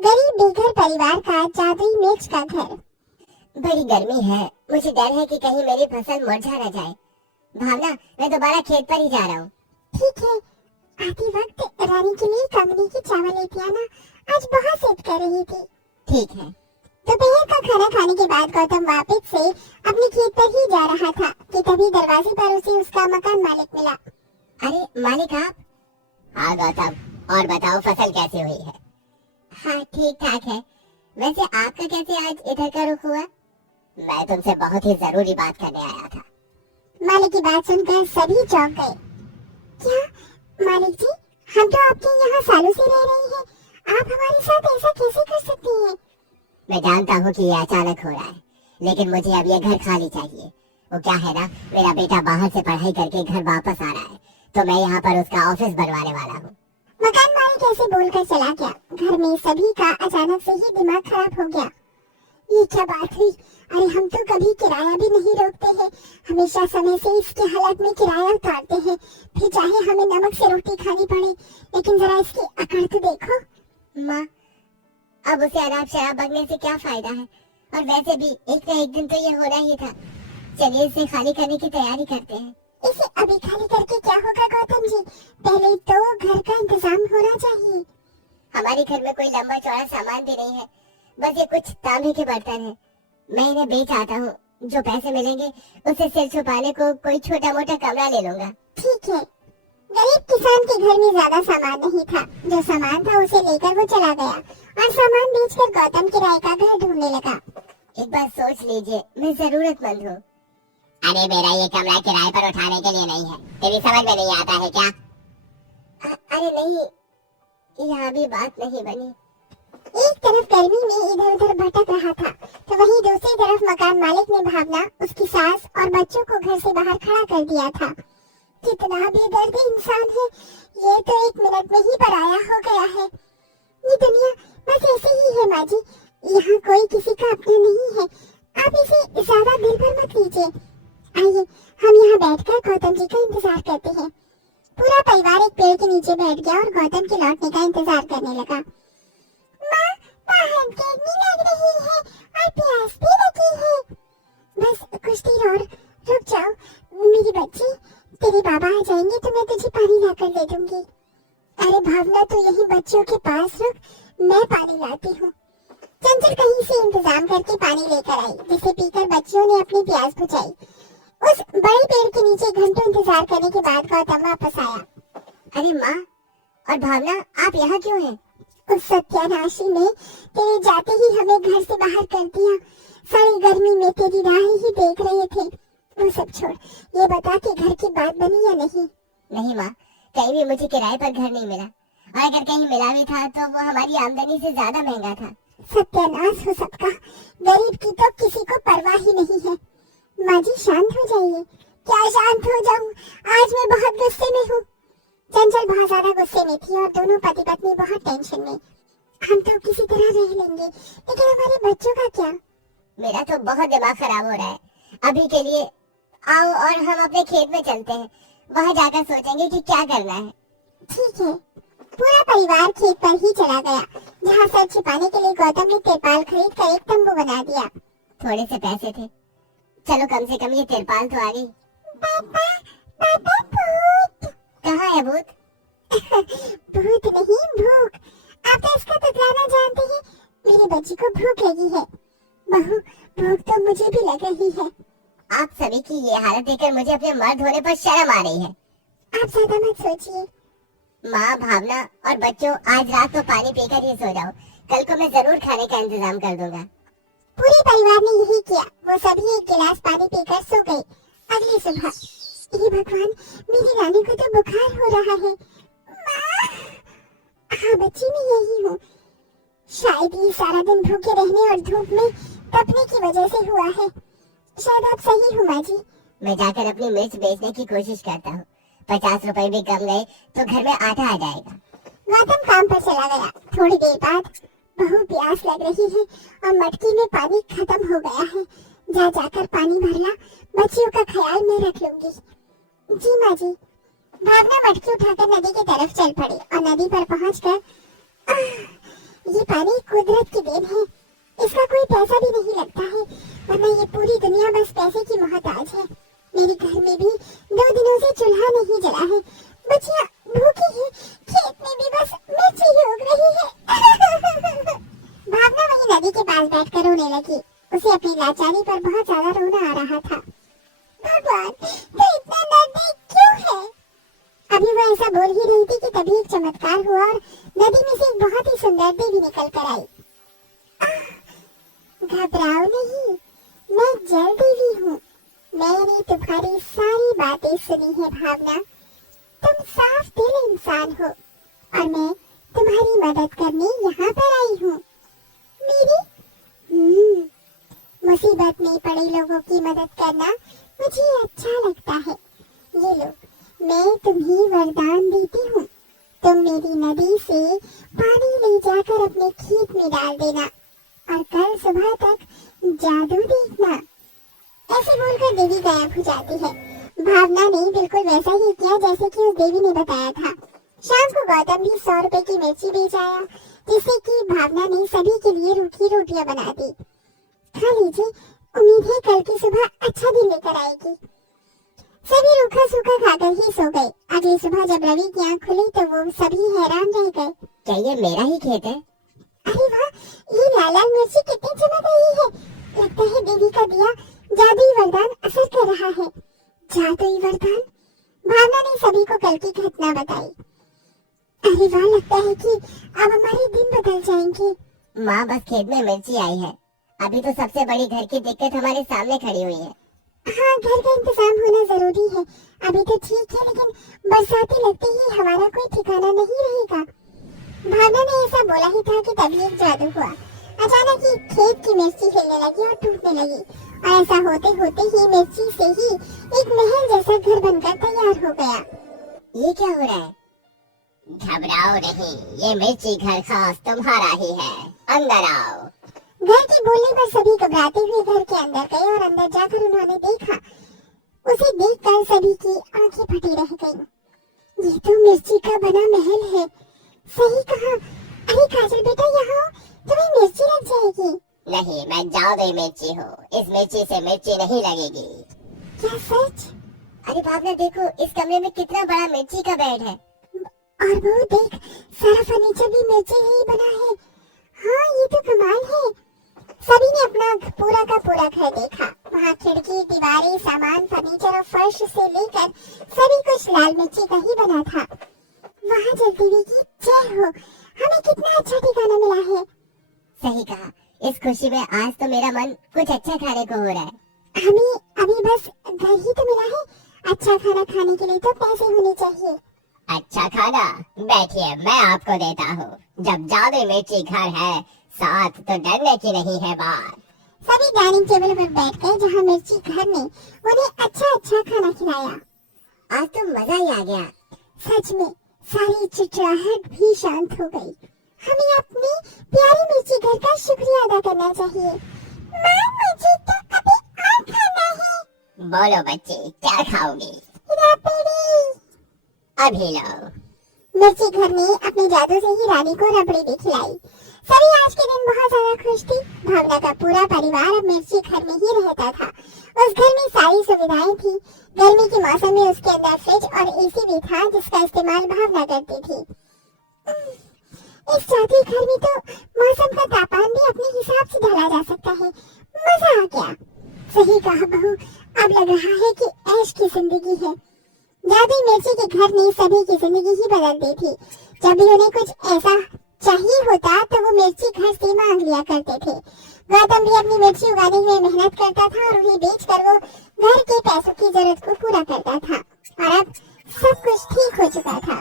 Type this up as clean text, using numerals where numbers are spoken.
गरीब बेघर परिवार का जादुई मिर्च का घर। बड़ी गर्मी है, मुझे डर है कि कहीं मेरी फसल मुरझा न जाए। भावना, मैं दोबारा खेत पर ही जा रहा हूँ। ठीक है। आते वक्त रानी के लिए कंगनी की चावल लेती आना, आज बहुत जिद कर रही थी। ठीक है। दोपहर का खाना खाने के बाद गौतम वापस से अपने खेत पर ही जा रहा था कि तभी दरवाजे पर उसे उसका मकान मालिक मिला। अरे मालिक आप? हाँ गौतम, और बताओ फसल कैसी हुई है? हाँ ठीक ठाक है। वैसे आपका कैसे आज इधर का रुख हुआ? मैं तुमसे बहुत ही जरूरी बात करने आया था। मालिक की बात सुनकर सभी चौंक गए। क्या मालिक जी, हम तो आपके यहाँ सालों से रह रहे हैं, आप हमारे साथ ऐसा कैसे कर सकते हैं? मैं जानता हूँ कि ये अचानक हो रहा है, लेकिन मुझे अब ये घर खाली चाहिए। वो क्या है ना, मेरा बेटा बाहर से पढ़ाई करके घर वापस आ रहा है, तो मैं यहाँ पर उसका ऑफिस बनवाने वाला हूँ। मकान मालिक ऐसे बोलकर चला गया। घर में सभी का अचानक से ही दिमाग खराब हो गया। ये क्या बात हुई? अरे हम तो कभी किराया भी नहीं रोकते हैं, हमेशा समय से इसकी हालत में किराया उतारते हैं, फिर चाहे हमें नमक से रोटी खानी पड़े, लेकिन जरा इसकी अकड़ तो देखो। माँ, अब उसे अनाप शराब बकने से क्या फायदा है? और वैसे भी एक न एक दिन तो ये होना ही था। चलिए इसे खाली करने की तैयारी करते हैं। इसे अभी खाली करके क्या होगा गौतम जी? पहले तो घर का इंतजाम होना चाहिए। हमारे घर में कोई लंबा चौड़ा सामान भी नहीं है, बस ये कुछ तांबे के बर्तन है। मैं इन्हें बेच आता हूँ, जो पैसे मिलेंगे उसे सिर छुपाने को कोई छोटा मोटा कमरा ले लूंगा। ठीक है। गरीब किसान के घर में ज्यादा सामान नहीं था, जो सामान था उसे लेकर वो चला गया और सामान बेचकर गौतम किराए का घर ढूंढने लगा। एक बार सोच लीजिए, मैं जरूरतमंद हूँ। अरे मेरा ये कमरा किराए पर उठाने के लिए नहीं है, तेरी समझ में नहीं आता है क्या? अरे नहीं, यहाँ भी बात नहीं बनी। एक तरफ गर्मी में इधर उधर भटक रहा था, तो वहीं दूसरी तरफ मकान मालिक ने भावना, उसकी सास और बच्चों को घर से बाहर खड़ा कर दिया था। कितना बेदर्द इंसान है, ये तो एक मिनट में ही पराया हो गया है। ये दुनिया बस ऐसे ही है माँ जी, यहाँ कोई किसी का अपना नहीं है। आप इसे ज्यादा दिल पर मत लीजिए। आइए हम यहाँ बैठकर गौतम जी का इंतजार करते हैं। पूरा परिवार एक पेड़ के नीचे बैठ गया और गौतम के लौटने का इंतजार करने लगा। माँ, बाहर गर्मी लग रही है और प्यास भी लगी है। बस कुछ देर और रुक जाओ मेरी बच्ची, तेरे बाबा आ जाएंगे तो मैं तुझे पानी लाकर दे दूंगी। अरे भावना, तू यहीं बच्चों के पास रुक, मैं पानी लाती हूँ। चंचल कहीं से इंतजाम करके पानी लेकर आई, जिसे पीकर बच्चियों ने अपनी प्यास बुझाई। उस बड़े पेड़ के नीचे घंटों इंतजार करने के बाद गौतम वापस आया। अरे माँ और भावना, आप यहाँ क्यों हैं? उस सत्यानाशी ने तेरे जाते ही हमें घर से बाहर कर दिया। सारी गर्मी में तेरी राह ही देख रहे थे। वो सब छोड़, ये बता कि घर की बात बनी या नहीं? नहीं माँ, कहीं भी मुझे किराए पर घर नहीं मिला, और अगर कहीं मिला भी था तो वो हमारी आमदनी से ज्यादा महंगा था। सत्यानाश हो सबका, गरीब की तो किसी को परवाह ही नहीं है। माँ जी शांत हो जाइए। क्या शांत हो जाऊं? आज मैं बहुत गुस्से में हूँ। चंचल बहुत ज्यादा गुस्से में थी और दोनों पति पत्नी बहुत टेंशन में। हम तो किसी तरह रह लेंगे, लेकिन हमारे बच्चों का क्या? मेरा तो बहुत दिमाग खराब हो रहा है। अभी के लिए आओ और हम अपने खेत में चलते हैं, वहाँ जाकर सोचेंगे कि क्या करना है। ठीक है। पूरा परिवार खेत पर ही चला गया, जहाँ सर छिपाने के लिए गौतम ने तिरपाल खरीद कर एक तंबू बना दिया। थोड़े से पैसे थे, चलो कम से कम ये तिरपाल तो आ गई। पापा, पापा भूत। कहाँ है भूत? भूत नहीं, भूख। आप तो इसका तुतलाना जानते हैं। मेरी बच्ची को भूख लगी है। बहू, भूख तो मुझे भी लग रही है। आप सभी की ये हालत देखकर मुझे अपने मर्द होने पर शर्म आ रही है। आप ज्यादा मत सोचिए। माँ, भावना और बच्चों, आज रात को पानी पीकर ही सो जाओ, कल को मैं जरूर खाने का इंतजाम कर दूंगा। पूरे परिवार ने यही किया। वो सभी एक गिलास पानी पीकर सो गए। अगली सुबह, हे भगवान, मेरी रानी को तो बुखार हो रहा है। माँ! हाँ बच्ची, मैं यही हूँ। शायद ये सारा दिन भूखे रहने और धूप में तपने की वजह से हुआ है। शायद आप सही हो माँ जी। मैं जाकर अपनी मिर्च बेचने की कोशिश करता हूँ, 50 रुपए भी कम गए तो घर में आटा आ जाएगा। गौतम काम पर चला गया। थोड़ी देर बाद, बहू प्यास लग रही है और मटकी में पानी खत्म हो गया है। जा जाकर पानी भरना, बच्चियों का ख्याल मैं रख लूंगी। जी माँ जी। भावना मटकी उठाकर नदी की तरफ चल पड़ी और नदी पर पहुंचकर ये पानी कुदरत की देन है, इसका कोई पैसा भी नहीं लगता है, वरना ये पूरी दुनिया बस पैसे की मोहताज है। मेरे घर में भी 2 दिनों से चूल्हा नहीं जला है, बच्चियां भूखी है, खेत में भी बस मिर्ची ही उग रही है। भावना वही नदी के पास बैठकर रोने लगी। उसे अपनी लाचारी पर बहुत ज्यादा रोना आ रहा था। भगवान, तो इतना नजदीक क्यों है? अभी वो ऐसा बोल ही रही थी कि तभी एक चमत्कार हुआ और नदी में से एक बहुत ही सुंदर देवी निकल कर आई। घबराओ नहीं, मैं जल देवी हूँ। मैंने तुम्हारी सारी बातें सुनी है भावना। तुम साफ दिल इंसान हो और मैं तुम्हारी मदद करने यहाँ पर आई हूँ। मेरी मुसीबत में पड़े लोगों की मदद करना मुझे अच्छा लगता है। ये लो, मैं तुम्हें वरदान देती हूँ। तुम मेरी नदी से पानी ले जाकर अपने खेत में डाल देना और कल सुबह तक जादू देखना। ऐसे बोलकर देवी गायब हो जाती है। भावना ने बिल्कुल वैसा ही किया जैसे कि उस देवी ने बताया था। शाम को गौतम भी 100 रुपए की मिर्ची बेच आया, जिससे कि भावना ने सभी के लिए रूखी रोटियां बना दी। खा लीजिए, उम्मीद है कल की सुबह अच्छा दिन लेकर आएगी। सभी रूखा सूखा खाकर ही सो गए। अगली सुबह जब रवि की आंख खुली तो वो सभी हैरान रह गए। क्या ये मेरा ही खेत है? अरे वाह, ये लाल लाल मिर्ची कितनी चमक रही है। लगता है देवी का दिया जादुई वरदान असर कर रहा है। जादुई वरदान? भावना ने सभी को कल की घटना बताई। अरे वाह, लगता है कि अब हमारे दिन बदल जाएंगे। माँ, बस खेत में मिर्ची आई है। अभी तो सबसे बड़ी घर की दिक्कत हमारे सामने खड़ी हुई है। हाँ, घर का इंतजाम होना जरूरी है। अभी तो ठीक है, लेकिन बरसाती लगते ही हमारा कोई ठिकाना नहीं रहेगा। भावना ने ऐसा बोला ही था कि तभी एक जादू हुआ। अचानक ही खेत की मिर्ची हिलने लगी और टूटने लगी, और ऐसा होते होते ही मिर्ची से ही एक महल जैसा घर बनकर तैयार हो गया। ये क्या हो रहा है? घबराओ नहीं, ये मिर्ची घर खास तुम्हारा ही है। अंदर आओ। घर के बोलने पर सभी घबराते हुए घर के अंदर गए और अंदर जाकर उन्होंने देखा। उसे देखकर सभी की आंखें फटी रह गईं। ये तो मिर्ची का बना महल है। सही कहा। अरे काजल बेटा, यहाँ तुम्हें मिर्ची लग जाएगी। नहीं, मैं जादुई मिर्ची हूँ। इस मिर्ची से मिर्ची नहीं लगेगी। क्या सच? अरे भावना, देखो इस कमरे में कितना बड़ा मिर्ची का बेड है। और वो देख, सारा फर्नीचर भी मिर्ची ही बना है। हाँ, ये तो कमाल है। सभी ने अपना पूरा का पूरा घर देखा। वहाँ खिड़की, दीवारें, सामान, फर्नीचर और फर्श से लेकर सभी कुछ लाल मिर्ची का ही बना था। वहाँ जल देवी की जय हो। हमें कितना अच्छा ठिकाना मिला है। सही कहा। इस खुशी में आज तो मेरा मन कुछ अच्छा खाने को हो रहा है। हमें अभी बस घर ही तो मिला है। अच्छा खाना खाने के लिए तो पैसे होने चाहिए। अच्छा खाना? बैठिए, मैं आपको देता हूँ। जब जादुई मिर्ची घर है साथ, तो डरने की नहीं है बात। सभी डाइनिंग टेबल पर बैठ गए, जहाँ मिर्ची घर ने उन्हें अच्छा अच्छा खाना खिलाया। आज तो मजा ही आ गया। सच में सारी चिड़चिड़ाहट भी शांत हो गई। हमें अपनी प्यारी मिर्ची घर का शुक्रिया अदा करना चाहिए। माँ, मुझे तो अभी और खाना है। बोलो बच्चे, क्या खाओगी? रबड़ी। अभी लो। मिर्ची घर ने अपने जादू से ही रानी को रबड़ी भी खिलाई। सभी आज के दिन बहुत ज्यादा खुश थी। भावना का पूरा परिवार अब मिर्ची घर में ही रहता था। उस घर में सारी सुविधाएं थी। गर्मी के मौसम में उसके अंदर फ्रिज और एसी भी था, जिसका इस्तेमाल भावना करती थी। इस चौथे घर में तो मौसम का तापमान भी अपने हिसाब से ढाला जा सकता है। मजा आ गया। सही कहा बहू, अब लग रहा है कि ऐश की जिंदगी है। जादुई मिर्ची के घर ने सभी की जिंदगी ही बदल दी थी। जब भी उन्हें कुछ ऐसा चाहिए होता तो वो मिर्ची घर से मांग लिया करते थे। गौतम भी अपनी मिर्ची उगाने में मेहनत करता था और उन्हें बेचकर वो घर के पैसों की जरूरत को पूरा करता था। और अब सब कुछ ठीक हो चुका था।